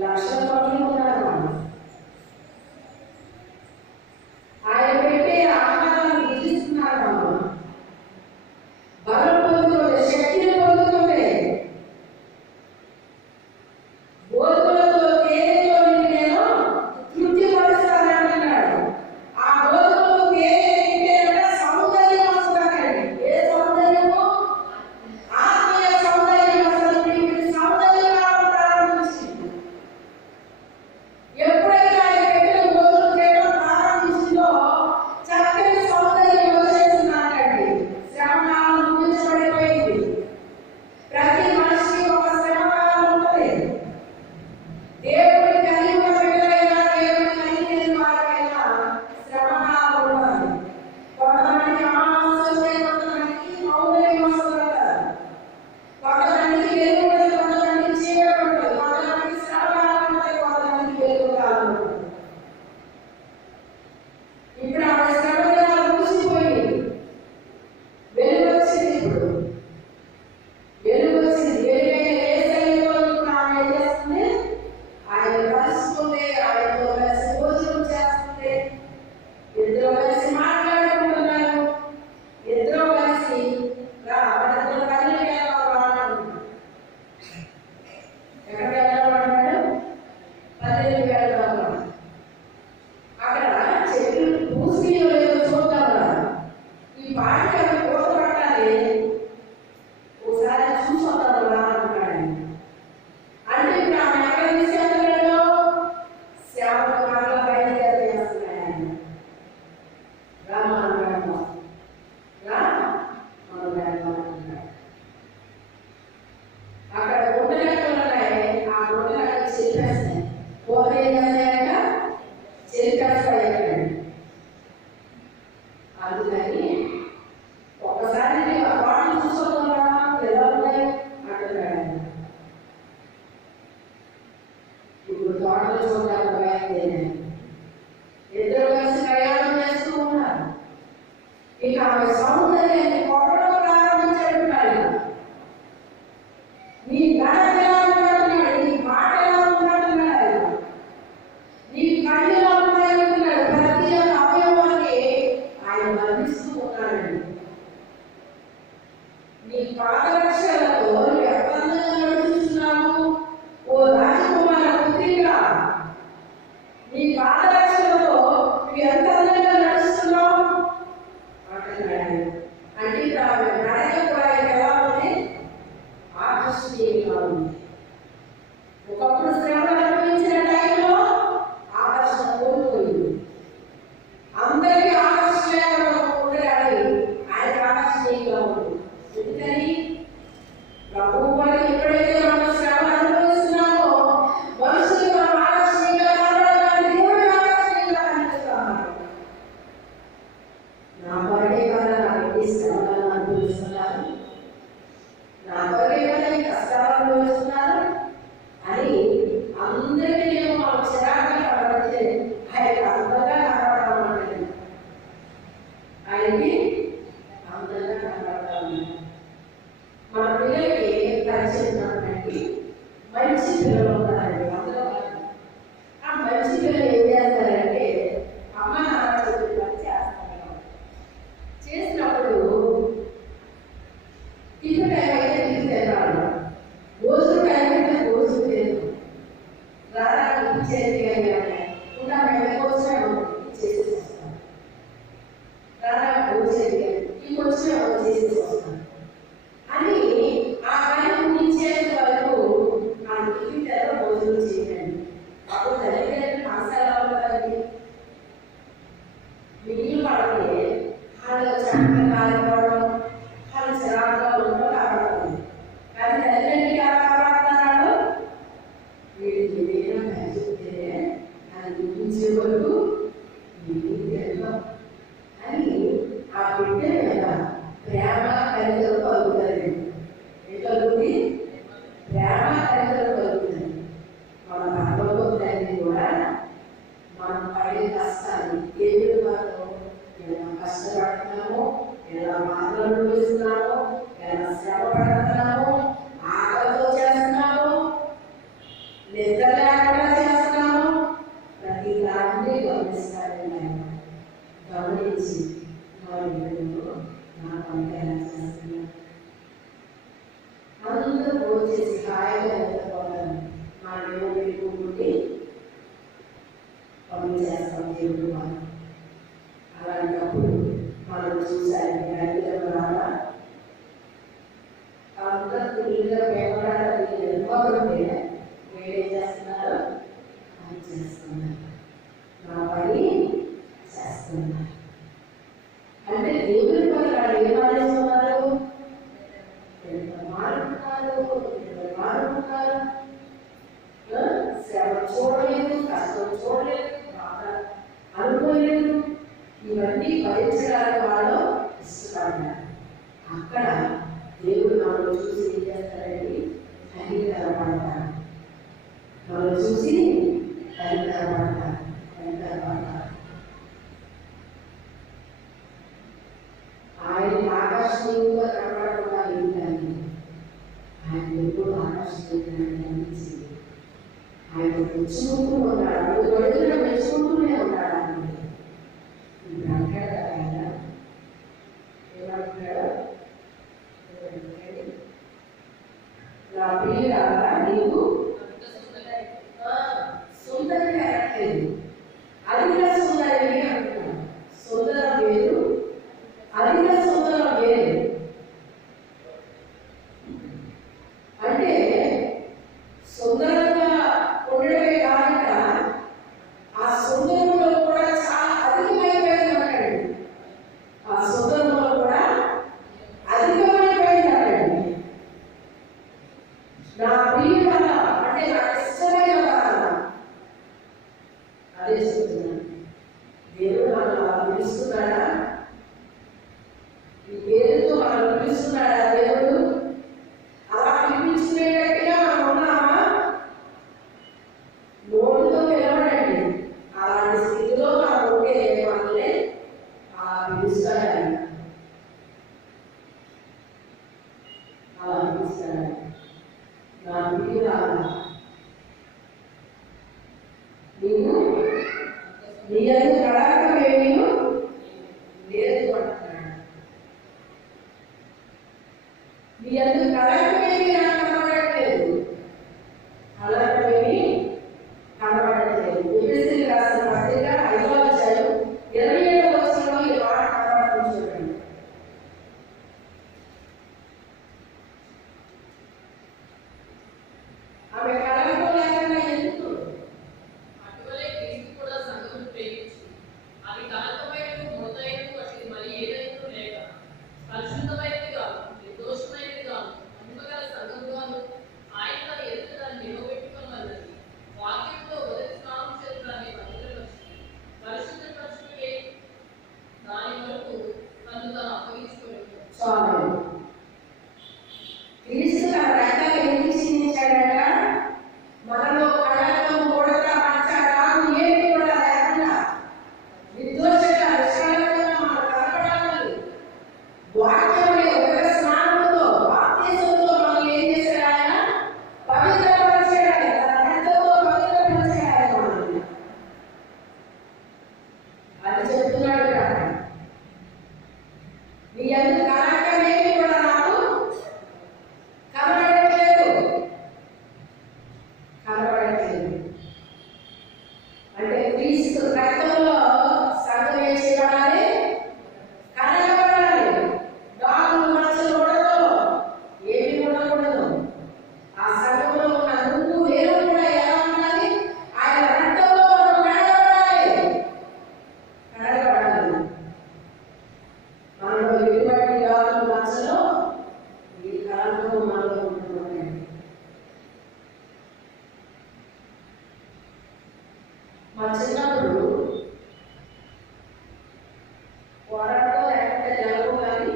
లక్షల కోట్లు ఉన్నారు. ఆయన పెట్టే ఆహారాన్ని భుజిస్తున్నారు. బలం పొందుతుంటే, శక్తిని పొందుతుంటే, గోధుమలతో తేనెతో నేను తృప్తి పరుస్తానంటున్నాడు. ఆ గోధుమలు తేనె తింటే సౌందర్యం వస్తుందండి. ఏ సౌందర్యము? ఆత్మీయ సౌందర్యం వస్తుంది. వీడి సౌందర్యంగా ప్రారంభించింది. ఎప్పుడైతే ఆయన పెట్టిన గోధుమలు తినడం ప్రారంభించిందో చక్కని సౌందర్యం వచ్చేసిందండి. శ్రమకాలం ముగించబడిపోయింది. ప్రతి మనిషికి ఒక శ్రమకాలం ఉంటుంది. దేవుడి కలిగిన బిడ్డలైనా, దేవుడి కలిగిన వారైనా శ్రమకాలం ఉంటుంది. కొంతమందికి అమావాస్య వస్తే, కొంతమందికి పౌర్ణమి వస్తుందంటారు. కొంతమందికి వెలుగు ఉంటుంది, కొంతమందికి చీకటి ఉంటుంది. కొంతమందికి శ్రమకాలం ఉంటుంది, కొంతమందికి వెలుగు కాలం ఉంటుంది. ఇప్పుడు ఆ శ్రమ దినాలు ముగిసిపోయింది. వెలుగు వచ్చింది. ఇప్పుడు వెలుగు వచ్చింది. వెలుగైన యేసయ్యతో ఇప్పుడు ఆమె ఏం చేస్తుంది? ఆయన కలుసుకుంటే, ఆయనతో కలిసి భోజనం చేస్తుంది. ఇద్దరు కలిసి మాట్లాడుకుంటున్నారు. ఇద్దరు కలిసి వాళ్ళిద్దరు పల్లెకి వెళ్ళాలన్నాడు. ఎక్కడికి వెళ్ళాలన్నాడు? పల్లెకి వెళ్ళాలన్నాడు. అక్కడ చెట్లు పూసియో లేదో చూద్దాం. ఈ పాటకి అవి కోత పట్టాలి, ఒకసారి చూసొద్దాం రా అంటున్నాడు. అంటే ఇప్పుడు ఆమె ఎక్కడ తీసుకెళ్తున్నాడు? సేవకురాలుగా బయలుదేరేస్తున్నాడు ఆయన. రా మనం వెళ్దాం, రా మనం వెళ్దాం అంటున్నాడు. అక్కడ గుడ్డలెక్కలు ఉన్నాయి. ఆ గుడ్డలెక్కలు చెరిపేస్తాయి. కోత ఏం చేస్తాయట? చెరిపేస్తాయి. అందుకని ఒక్కసారి ఆ పాటలు చూసుకోవాలా ఎలా ఉన్నాయి అంటున్నాడు. ఇప్పుడు తోటలు చూడడానికి బయలుదేరాను. ఇద్దరు కలిసి ప్రయాణం చేస్తూ ఉన్నారు. ఇక ఆమె సౌందర్యాన్ని కొట్టడం ప్రారంభించాడు. నీ నడక ఎలా ఉంటున్నాడు, నీ మాట ఎలా ఉంటున్నాడు, నీ కళ్ళు ఎలా ఉన్నాయంటున్నాడు. ప్రతి ఒక్క అవయవాన్ని ఆయన వర్ణిస్తూ ఉన్నాడండి. నీ పాదరక్షలతో నువ్వు ఎంత అందంగా నడుచుతున్నావు ఓ రాజకుమార పుత్రిగా. నీ పాదరక్షలతో నువ్వు ఎంత అందంగా నడుస్తున్నావు అంటున్నాడు. అంటే ఇప్పుడు ఆమె నడక కూడా ఎలా ఉంది? ఆకర్షణీయంగా ఉంది. ఒకప్పుడు శ్రమ అనుభవించిన టైంలో ఆకర్షణ కోల్పోయింది. అందరికీ ఆకర్షణీయంగా ఉండాలి, ఆయనకు ఆకర్షణీయంగా ఉంది. ఎందుకని? ప్రభువు వారికి ఎప్పుడైతే మనం శ్రమ అనుభవిస్తున్నామో మనుషులు మనం ఆకర్షణీయంగా కనబడాలని దేవుడు ఆకర్షణీయంగా కనిపిస్తున్నాడు. నా కొరకే కదా నాకు ఈ శ్రమలను అనుభవిస్తున్నారు, నా కొరకే కదా ఈ కష్టాలు అనుభవిస్తున్నారు అని అందరికీ నేను మనం చిరాకుగా కనబడితే ఆయనకు అందంగా కనబడాలి. ఆయనకి అందంగా కనబడాలి. మన పిల్లలకి పరిచయించినటువంటి మంచి పిల్లలు ఉన్నారండి. అందులో ఆ మంచి పిల్లలు ఏం చేస్తారంటే అమ్మ నాన్న చెప్పిన పని చేస్తారు. చేసినప్పుడు టిఫిన్ టైం అయితే టిఫిన్ తినాలి, భోజనం టైం అయితే భోజనం తిను, రారా ఇచ్చేది ఉంటా మేము భోజనం చేసేసి వస్తాం, రారా భోజనం ఇంకొచ్చిన చేసేసి వస్తాం అని ఆ పని ముగించేంత వరకు ఆ టిఫిన్ టైంలో భోజనం చేయండి. అప్పుడు తల్లిదండ్రులు మనసు ఎలా ఉంటుందండి? మిగిలిన పడితే వాళ్ళు చక్కగా కాలిపోవడం, వాళ్ళు చిరాకుగా ఉండడం కాబడుతుంది. కానీ తల్లిదండ్రులు ఎలా కాబడుతున్నాడు? వీడికి ఏదైనా పని చెప్తే అది గుర్తించే వరకు అని ఆ బిడ్డ మీద ప్రేమ కరితలు కలుగుతుంది. ఏం కలుగుతుంది? ప్రేమ కరితలు కలుగుతుంది. మన పర్వతో తల్లి కూడా మనం పడే కష్టాన్ని ఎదురు ఎలా కష్టపడుతున్నామో, ఎలా బాధలు వేస్తున్నామో, ఎలా శ్రమ పడుతున్నామో, ఆకలితో చేస్తున్నామో, నిద్ర లేకుండా చూడలేదు, కష్టం చూడలేదు, బాధ అనుకోలేదు. ఇవన్నీ భరించడానికి వాళ్ళు ఇష్టపడ్డారు. అక్కడ దేవుడు మనల్ని చూసి ఏం చేస్తారండి? కనికరపడతారు. మనల్ని చూసి కనికరపడతారు. ఆయన ఆకర్షణీయంగా కనపడకుండా ఏంటండి? ఆయన ఎప్పుడు ఆకర్షణీయంగా కనిపించింది. ఆయన మెచ్చుకుంటూ ఉన్నాడు, గడుగున మెచ్చుకుంటూనే ఉన్నాడు. ఇప్పుడు అంటాడు కదా ఆయన, ఏమంటాడు? నా ప్రియురాలా నీవు సుందరిగా అనట్లేదు, అధిక సుందరి అంటున్నాడు. సుందరం వేరు, అధిక సుందరం వేరు. అంటే సుందరంగా ఉండడమే కాకుండా ఆ సుందరంలో కూడా చాలా అధికమైపోయింది అంటాడు. ఆ సుందరంలో కూడా అధికమైపోయింది అంటాడు. నా ప్రియురాలా అంటే నాకు ఇష్టమైన వారు. అదే చెప్తున్నాను. దేవుడు మనం పిలుస్తున్నాడా? ఈ పేరుతో మనం పిలుస్తున్నాడా దేవుడు? అలా పిలిపించుకునేటట్టుగా మనం ఉన్నామా? నోటితో పిలవడండి. అలాంటి స్థితిలో మనం ఉంటే మనల్ని అలా పిలుస్తాడని, అలా పిలుస్తాడని. నా ప్రియురాలా నీవు నీ యందు కళాకమేమీ లేదు అంటున్నాడు. నీ యందు కళాకమేమీ నాకు కనబడట్లేదు, కళాకమేమీ కనబడట్లేదు. ఎఫెసీయులకు రాసిన పత్రిక 5వ అధ్యాయం 27వ వచనంలో ఈ మాట కనబడుతుంది చూడండి. ఆమె కళాకం లేకుండా ఎందుకు? అటువలే క్రీస్తు కూడా సంఘమును ప్రేమించి అవి కళంకమైనను మృతైనను అటు మరి ఏదైనా లేక పరిశుద్ధమైనది కాదు, నిర్దోషమైనది కాదు, మహిమగల సంఘముగాను ఆయన తన ఎదుట దాన్ని నిలబెట్టుకొనవలెనని వాక్యంతో మొదటి స్నానం చేత దాన్ని పవిత్రపరచి పరిశుద్ధపరచుటకే దాని వరకు తను తాను అప్పగించుకొనెను. చాలు. క్రీస్తు తన రక్తాన్ని ఎందుకు చిందించాడట? మనలో కళంకం, ముడత, మచ్చ, రాగు ఏమీ కూడా లేకుండా నిర్దోషంగా నిష్కళంకంగా మనం కనపడాలని వాక్యమనే ఒక స్నానంతో, బాప్తిసంతో మనల్ని ఏం చేశాడు ఆయన? పవిత్రపరిచాడు. ఆయన తన రక్తంతో పవిత్రపరిచాడు ఆయన మనల్ని. అది చెప్తున్నాడు కదా, నీ యందు కళంకం ఏమీ కూడా నాకు కనబడట్లేదు, కనబడట్లేదు. అంటే క్రీస్తు రక్తంలో సంఘం ఏం చేయాలి? కనబడాలి. డాగులు, మచ్చలు ఉండకూడదు, ఏమీ ఉండకూడదు. ఆ సంఘంలో ఉన్న నువ్వు నేను కూడా ఎలా ఉండాలి? ఆయన రక్తంలో మనం కనబడాలి, కనబడాలి. మనలో ఎటువంటి డాగులు, మచ్చలు ఈ కాలంలో మనలో ఉంటున్నాయి. మా చిన్నప్పుడు పోరాటం లేకపోతే జరగవు కానీ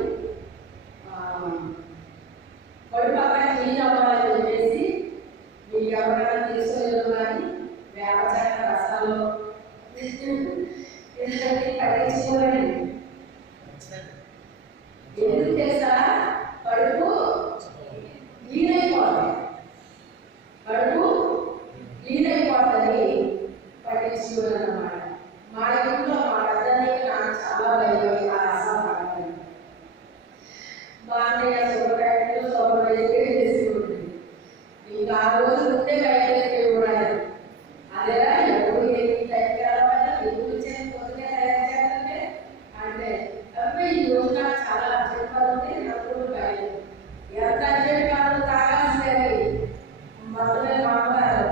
పడి పక్కన క్లీన్ అవ్వాలని చెప్పేసి మీకు ఎవరైనా తీసుకోలేదు కానీ వేపచార రసాల్లో పట్టించుకోరండి. ఎందుకు తెలుసా? కడుపు లీనైపోతుంది, కడుపు లీనైపోతుంది పట్టించుకోరన్నమాట. మా ఇంట్లో మా పెద్దన్నయ్య నాకు చాలా భయం ఆ రసం పడాలి. మా అన్నయ్య సూపర్వైజర్ సూపర్వైజర్ చేసుకుంటుంది. ఇంకా ఆ రోజు ముందే బయటకి కూడా అదేరా ఎప్పుడు ఏమి తగ్గాలన్నా ఎప్పుడు చేసుకోవద్దే తయారు చేయాలంటే అంటే అబ్బాయి ఈ రోజు నాకు చాలా అర్జెంట్ ఉంది, నాకు భయం. ఎంత అర్జెంట్ కాదు తాగాల్సిందే. మొదలే మా అమ్మగారు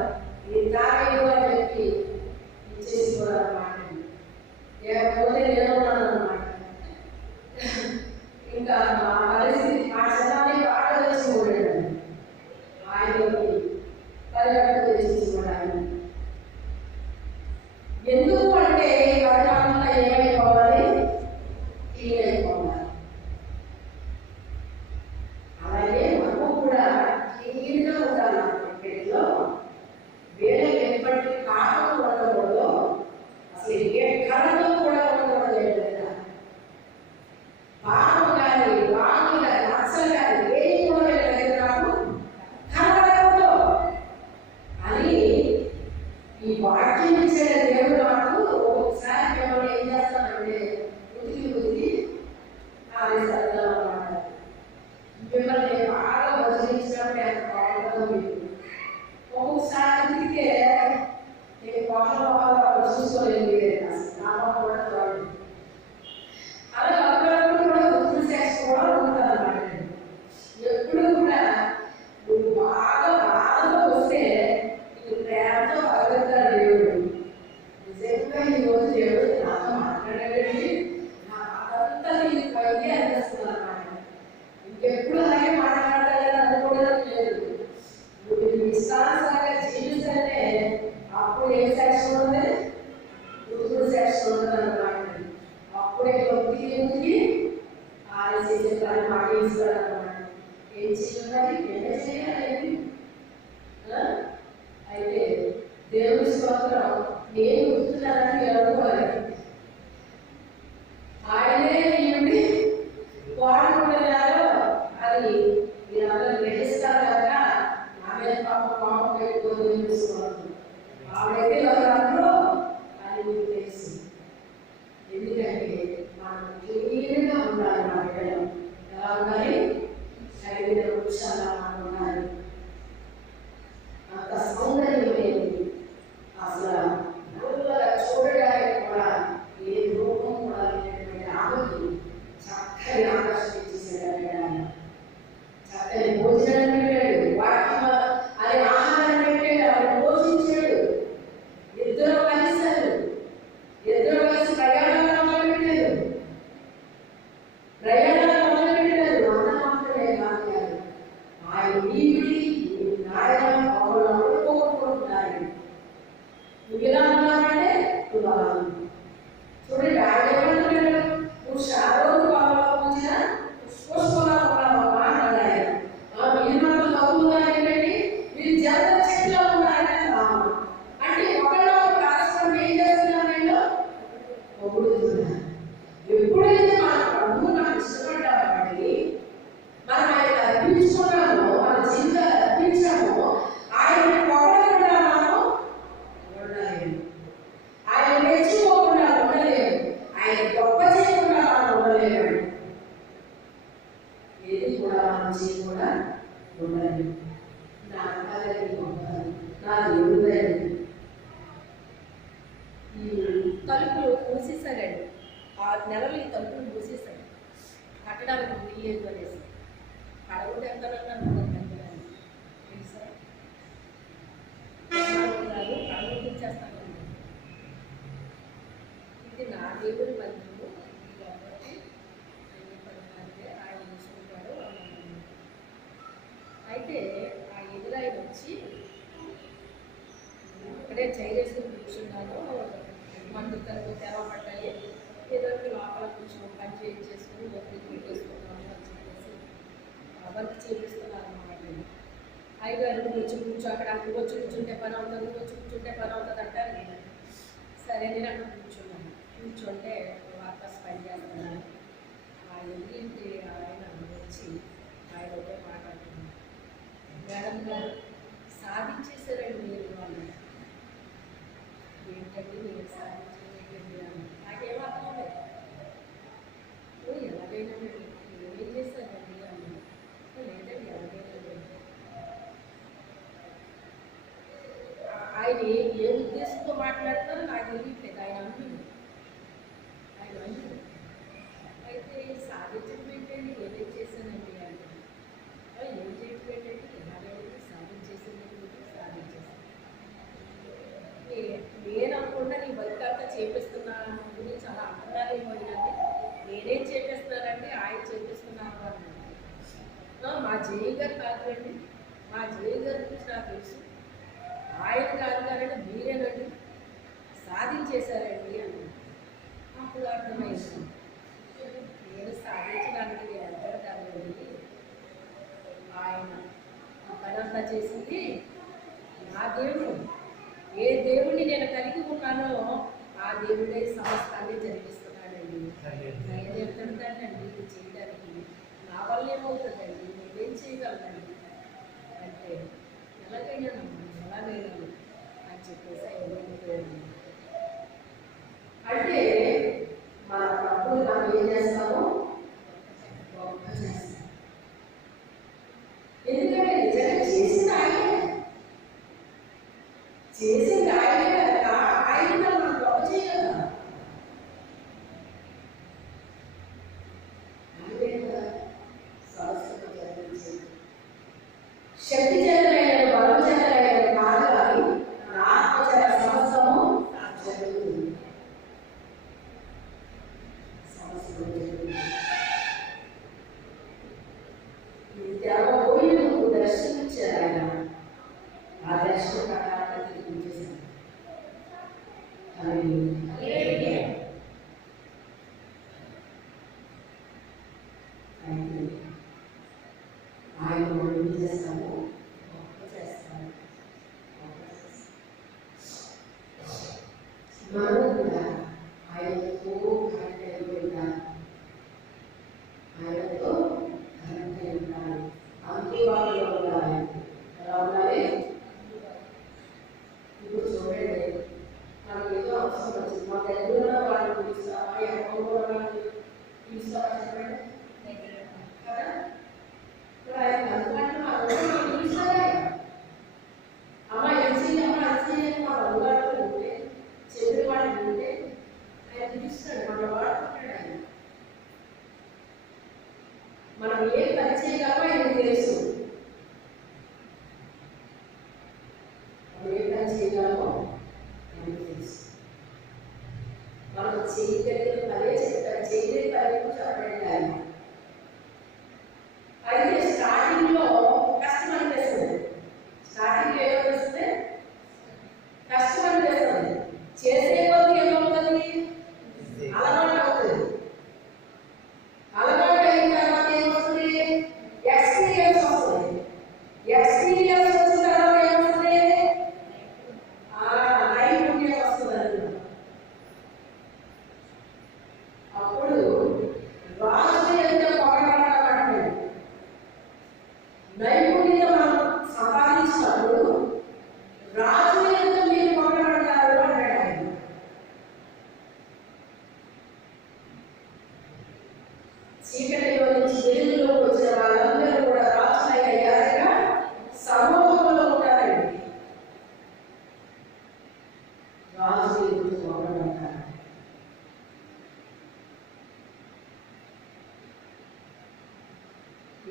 ఇది తాగేయు అని చెప్పి ఇచ్చేసుకోవాలన్నమాట. లేకపోతే నేను ఉన్నాను అన్నమాట. ఇంకా మా పరిస్థితి మా చిన్నాన్ని పాట వచ్చి ఉండేది. ఆయనకి పరిగెట్టు తెచ్చేసుకోవడానికి ఎందుకు అంటే కడుపంతా ఏమైపోవాలి, క్లీన్ అయిపోవాలి. అలాగే మనము కూడా క్లీన్గా ఉండాలి. మార్కెట్లో వేరే ఎప్పటికీ కారణం ఉండకూడదు, అసలు ఏ కళతో కూడా ఉండకూడదు. ఏంటంటే పాపం కానీ రాళ్ళు కానీ నచ్చలు కానీ ఏది కూడా నాకు కనబడకూడదు అని ఈ వాక్యం ఇచ్చే దేవుడు నాకు ఒకసారి మిమ్మల్ని ఏం చేస్తానంటే ఉతికి ఆరేసేద్దాం అన్నమాట. మిమ్మల్ని బాగా వదిలించినప్పుడు ఎంత బాగుంటుందో మీకు. ఒక్కొక్కసారి ఉతికితే నేను పక్కన చూసుకోలేదు, నామం కూడా చూడండి. అలా అప్పుడప్పుడు కూడా ఉత్తులు సెక్స్ కూడా ఉంటుంది అన్నమాట. ఎప్పుడు కూడా నువ్వు బాగా బాధతో వస్తే నీకు ప్రేమతో పగలుతాడు దేవుడు. నిజంగా ఈరోజు దేవుడు నాతో మాట్లాడాడండి, నా అదంతా నీకు పైకి అనిపిస్తుంది అన్నమాట. ఇంకెప్పుడు అలాగే మాట్లాడాలని అనుకోవడం లేదు. నువ్వు ఇష్టానుసారంగా జీవిస్తే అప్పుడు ఏ సెక్షన్ ఉంది, ఉత్తులు సెక్షన్ ఉంటుంది అన్నమాట. అప్పుడే ఉతికి ఆరేసేసే పని పాటిస్తాడు అన్నమాట. ఏం చేయాలి, ఎంత చేయాలి? అయితే దేవుని స్తోత్రం, నేను ఉతుకుతున్నానని అనుకోవాలి. ఆయనే ఈవిడి వాడుకుంటున్నారో అది మీరందరూ గ్రహిస్తారు కనుక ఆమె పాపం పెట్టుకోని చూసుకోవాలి. ఆవిడైతే ఎవరందరూ అది మీకు తెలుసు. ఎందుకంటే మనం క్లీన్గా ఉండాలి. మన బిడ్డలు ఎలా ఉండాలి, శరీర వృక్షాలా ఉండాలి. అంత సౌందర్యం లేదు, అసలు నల్లగా చూడడానికి కూడా ఏ రూపం కూడా లేనటువంటి ఆమెకి చక్కని ఆకర్షించేసాడు. చక్కని భోజనాన్ని పెట్టాడు, వాక్యం అనే ఆహారాన్ని పెట్టాడు, ఆవిడ పోషించాడు. ఇద్దరు కలిశారు, ఇద్దరు కలిసి ప్రయాణాలు మొదలుపెట్టారు. అన్న మాత్రమే కాదు, ఆయన ఈవిడి నాయన పౌరులు కోరుకుంటున్నారు. నువ్వు ఇలా ఉన్నావంటే నువ్వు అలా ఉన్నావు. చూడండి, ఆయన ఏమంటున్నాడు, నువ్వు షారోను బాగా ఉంచినా పుష్పలా ఉన్నావమ్మా అన్నాడు ఆయన. మీరు మాత్రం నవ్వుతున్నారు ఏంటండి, మీరు జంత చెట్లో ఉన్నారని అంటే ఒకళ్ళు రాష్ట్రం ఏం చేస్తున్నారు, నేను పొగుడుతున్నారు. ఎప్పుడైతే మన ప్రభువు నాకు ఇష్టపడ్డామండి, మనం ఆయన అర్పించుకున్నామో, మన జీవితాలు అర్పించామో, ఆయన పొగడకుండా మనం ఉండలేము, ఆయన మెచ్చుకోకుండా ఉండలేము, ఆయన గొప్ప చేయకుండా మనం ఉండలేము. ఏది కూడా మనం చేయకుండా ఉండలేము. నా అక్కలకి ఉండాలి, నా దేవుడు. ఈ తలుపులు మూసేశారండి, 6 నెలలు ఈ తలుపులు మూసేశాడు. కట్టడానికి వీల్లేదు అనేసి కడగొట్టు ఎంతనన్నా తెలుసా, కడగొట్టించేస్తాను. ఇది నా దేవుడి మందిరము కాబట్టి ఆయన చూసుకుంటాడు. అయితే ఆ ఎదురాయన వచ్చి ఇక్కడే చైరేసుకుని కూర్చున్నాను, మందుకలు తెరవబడ్డాయి, ఏదో లోపల కూర్చొని పని చేసుకుని ఒత్తిడి పెట్టేసుకున్నాను అని చెప్పేసి వర్క్ చేపిస్తున్నారు అన్నమాట. అయ్యగారు వచ్చి కూర్చో, అక్కడ వచ్చి కూర్చుంటే పని అవుతుంది, వచ్చి కూర్చుంటే పని అవుతుంది అంటారు. నేను సరే నేను అక్కడ కూర్చున్నాను. కూర్చుంటే వర్కర్స్ పని చేస్తున్నాను. ఆ ఎదురింటి ఆయన వచ్చి ఆయన ఒకటే మాట్లాడుతున్నాను, మేడం గారు సాధించేశారండి మీరు వాళ్ళు. ఏంటంటే మీరు సాధించేది అని నాకేమర్థం లేదు. ఎలాగైనా ఏం చేశారండి అని. లేదండి ఎలాగైనా లేదు. ఆయన ఏ ఉద్దేశంతో మాట్లాడతారో నాకు తెలియట్లేదు. ఆయన అన్నుడు అయితే సాధించడం ఏంటండి, ఏదైతే చేశానండి అంటే ఏం చేయడం ఏంటంటే ఎలాగైనా సాధించేసింది, సాధించేసాను. నేను అనుకుంటా నీ బతుకంతా చేపిస్తున్నాను గురించి అలా అంటున్నారేమో కానీ నేనేం చేపిస్తున్నానంటే ఆయన చేపిస్తున్నాను అన్నాను. మా జేఈ గారు కాదులండి, మా జేఈ గారి గురించి నాకు తెలుసు. ఆయన కాదు కాదంటే మీరేనండి. సాధించేశారండి అన్నాడు. అప్పుడు అర్థమైంది, నేను సాధించడానికి ఎంతటి ఆయన పనంతా చేసింది నా దేవుడు. ఏ దేవుడిని నేను కలిగి ఉన్నానో ఆ దేవుడే సమస్తాన్ని జరిపిస్తున్నాడండి. నేను చెప్తుంటానండి ఇది చేయడానికి నా వల్ల ఏమవుతుందండి, నేనేం చేయగలనండి అంటే ఎలాగైనా ఎలాగైనా అని చెప్పేసి ఆయన అంటే మన ప్రభుని మనం ఏం చేస్తామో గొప్ప చేస్తాం. ఎందుకంటే నిజంగా చేసింది ఆయనే, చేసింది ఆయనే కదా, ఆయన మనం గొప్ప చేయగలరా? ఆయనే కదా సమస్యను జరిగించేది. శక్తి చేతనైన బలం చేతనైన కాదు కానీ నా ఆత్మచేత సమస్తము జరుగుతుంది. సమస్యలు జరుగుతుంది. ఈ దేవోయుడు దర్శించారు ఆయన. ఆ దర్శన ప్రకారంగా తెలియజేశారు. ఆయన మనం ఏం చేస్తాము, గొప్ప చేస్తాము. మనం కూడా ఆయనతో కనెక్ట్ అయి ఉండాలి. ఆయనతో కనెక్ట్ అయి ఉండాలి. అందుబాటులో ఉండాలి. ఎలా ఉండాలి? ఇప్పుడు చూడండి, మనకు ఏదో అవసరం వచ్చింది, మా దగ్గర వాళ్ళు పిలుస్తావా, ఎవరు కూడా పిలుస్తావా చెప్పండి కదా. ఇప్పుడు ఆయన అందుబాటులో మనం పిలుస్తారా? అమ్మ ఎన్సీ అమ్మ అన్సీ మా అందుబాటులో ఉంటే చెప్పిన వాళ్ళు ఉంటే ఆయన పిలుస్తాడు, మన వాడుకుంటాడు ఆయన. మనం ఏ పని చేయగలమో ఆయనకు తెలుసు. మనం ఏ పని చేయగలమో ఆయనకు తెలుసు. మనం చేయగలిగిన పనే చెప్తారు, చేయలేని పని చెప్పండి ఆయన. అయితే స్టార్టింగ్లో కష్టం అనిపిస్తుంది. స్టార్టింగ్లో ఏమనిపిస్తుంది? కష్టం అనిపిస్తుంది. చేసే కొద్ది ఏమవుతుంది? అలవాటు అవుతుంది. అలవాటు అయిన తర్వాత ఏమవుతుంది? ఎక్స్పీరియన్స్ వస్తుంది. ఎక్స్పీరియన్స్ వచ్చిన తర్వాత ఏమవుతుంది? నైపుణ్యం వస్తుంది. అప్పుడు రాజు ఎంత పొగడబడాలంటే నైపుణ్యత మనం సంపాదించినప్పుడు రాజు ఎంత మీరు పొగడబడతారు అంటాడు ఆయన. చీకటిలో నుంచి వెలుగులోకి వచ్చిన వాళ్ళందరూ కూడా రాజులైన యాదగా సమూహంలో ఉంటారండి. రాజు ఎదురు పొగడబడతారు.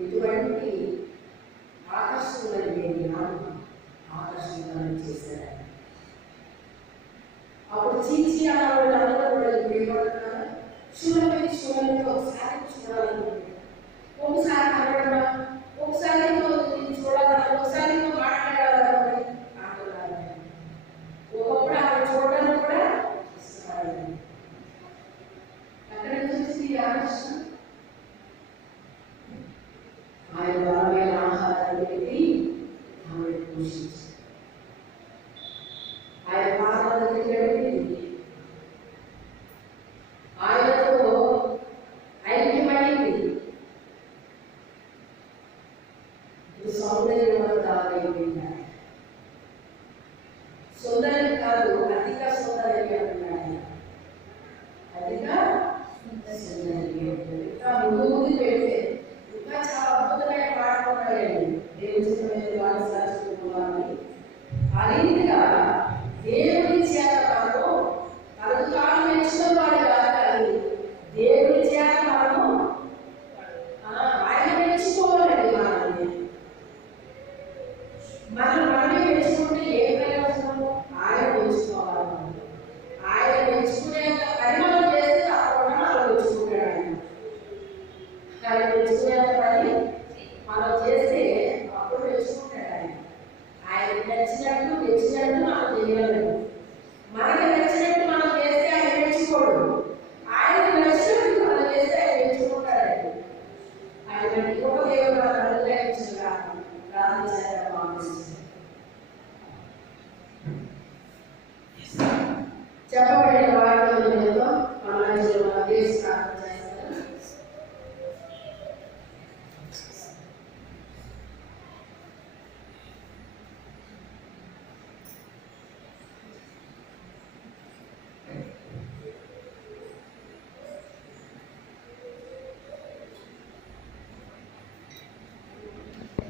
ఎటువంటి ఆకర్షణలేని ఆకర్షణ చేశారు. అప్పుడు చీచి అన్నవాళ్ళు అందరూ కూడా ఏమంటున్నారు? చూడలేదు ఒకసారి చూడాలనుకుంటున్నాను, ఒకసారి కనబడమా, ఒకసారి చూడాలని, ఒకసారి మాట్లాడాలని అంటున్నారు. ఒకప్పుడు ఆమె చూడడానికి కూడా ఇష్టపడాలి. అక్కడ నుంచి వచ్చింది ఆకర్షణ. ఆయన బలమైన ఆహారాన్ని పెట్టి ఆమె పోషించారు. ఆయన పాదాల దగ్గర పెట్టి ఆయనతో ఐక్యమైంది. ఇప్పుడు సౌందర్యవంతురాలైపోయింది. సౌందర్యం కాదు, అధిక సౌందర్యం అంటున్నాడు. అధిక సౌందర్యం ఇంకా ముందు పెడితే ఇంకా చాలా అద్భుతమైన పాటలు ఉన్నాయండి. దేవుని వారసాన్ని ఆ రీతిగా దేవుని చేత మనము తనకు తాను మెచ్చుకున్న వాడు కాదు, కానీ దేవుని చేత మనము ఆయన మెచ్చుకోవాలండి. మనమే మెచ్చుకుంటే ఏ ప్రయోజనము? ఆయన మెచ్చుకోవాలి. ఆయన మెచ్చుకునేంత పని మనం చేస్తే తప్పకుండా మనం మెచ్చుకుంటాడు. ఆయన మెచ్చుకునేంత పని మనం చేస్తే అప్పుడు మెచ్చుకుంటాడు ఆయన. ఆయన మెచ్చినట్టు మనం చేయగలము. చెప్పబడిన వాటితో మన మధ్యలో మన దేశ